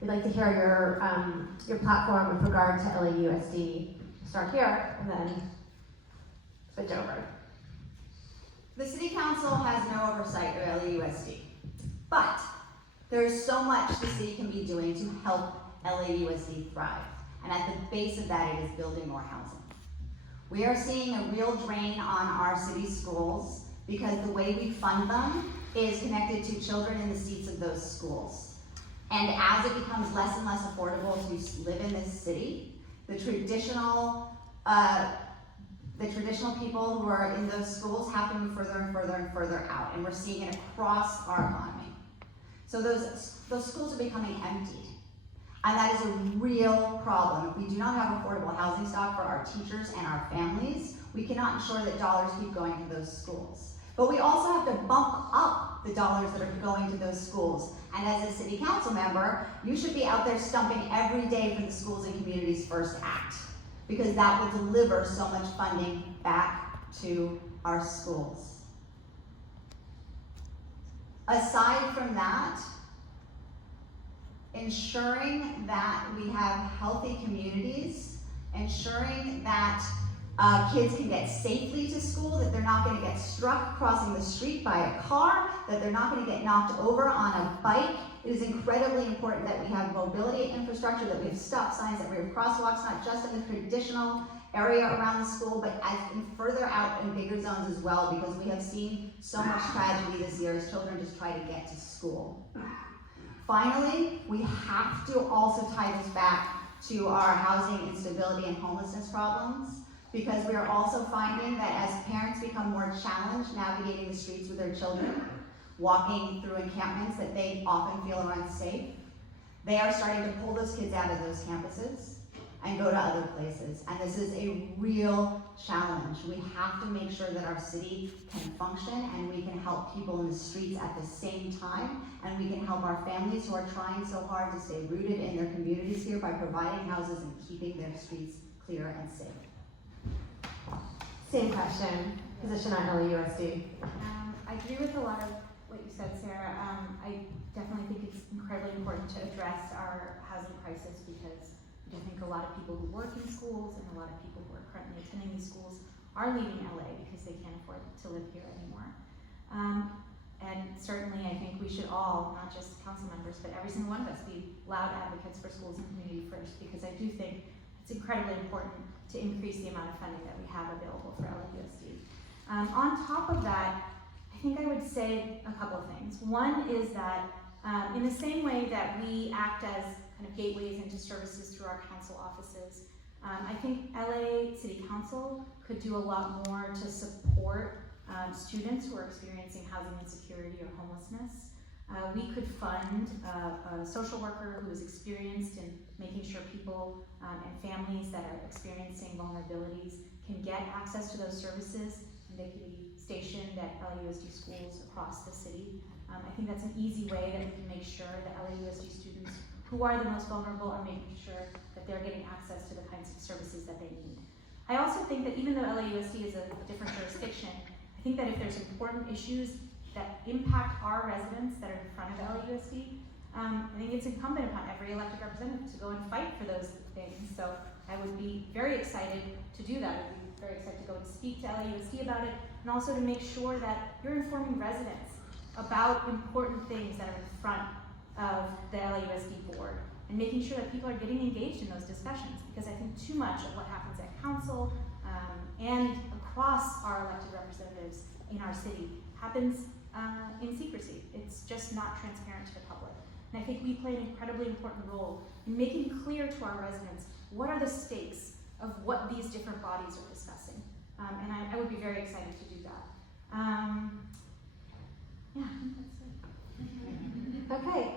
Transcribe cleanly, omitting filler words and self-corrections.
we'd like to hear your platform with regard to LAUSD. Start here and then switch over. The City Council has no oversight of LAUSD, but there's so much the city can be doing to help LAUSD thrive. And at the base of that, it is building more housing. We are seeing a real drain on our city schools because the way we fund them is connected to children in the seats of those schools. And as it becomes less and less affordable to live in this city, the traditional people who are in those schools have to move further and further and further out, and we're seeing it across our economy. So those schools are becoming emptied, and that is a real problem. If we do not have affordable housing stock for our teachers and our families, we cannot ensure that dollars keep going to those schools. But we also have to bump up the dollars that are going to those schools. And as a city council member, you should be out there stumping every day for the Schools and Communities First Act, because that will deliver so much funding back to our schools. Aside from that, ensuring that we have healthy communities, ensuring that kids can get safely to school, that they're not going to get struck crossing the street by a car, that they're not going to get knocked over on a bike. It is incredibly important that we have mobility infrastructure, that we have stop signs, that we have crosswalks, not just in the traditional area around the school, but in further out in bigger zones as well, because we have seen so much tragedy this year as children just try to get to school. Finally, we have to also tie this back to our housing instability and homelessness problems, because we are also finding that as parents become more challenged navigating the streets with their children, walking through encampments that they often feel are unsafe, they are starting to pull those kids out of those campuses and go to other places. And this is a real challenge. We have to make sure that our city can function and we can help people in the streets at the same time, and we can help our families who are trying so hard to stay rooted in their communities here by providing houses and keeping their streets clear and safe. Same question, position on LAUSD. I agree with a lot of what you said, Sarah. I definitely think it's incredibly important to address our housing crisis, because I do think a lot of people who work in schools and a lot of people who are currently attending these schools are leaving LA because they can't afford to live here anymore. And certainly I think we should all, not just council members, but every single one of us, be loud advocates for schools and community first, because I do think it's incredibly important to increase the amount of funding that we have available for LAUSD. On top of that, I think I would say a couple of things. One is that in the same way that we act as kind of gateways into services through our council offices, I think LA City Council could do a lot more to support students who are experiencing housing insecurity or homelessness. We could fund a social worker who is experienced in making sure people and families that are experiencing vulnerabilities can get access to those services, and they can be stationed at LAUSD schools across the city. I think that's an easy way that we can make sure that LAUSD students who are the most vulnerable are making sure that they're getting access to the kinds of services that they need. I also think that even though LAUSD is a different jurisdiction, I think that if there's important issues that impact our residents that are in front of LAUSD, I think it's incumbent upon every elected representative to go and fight for those things. So I would be very excited to do that. I'd be very excited to go and speak to LAUSD about it, and also to make sure that you're informing residents about important things that are in front of the LAUSD board, and making sure that people are getting engaged in those discussions, because I think too much of what happens at council and across our elected representatives in our city happens in secrecy. It's just not transparent to the public. And I think we play an incredibly important role in making clear to our residents what are the stakes of what these different bodies are discussing. And I would be very excited to do that. Yeah, I think that's it. Okay.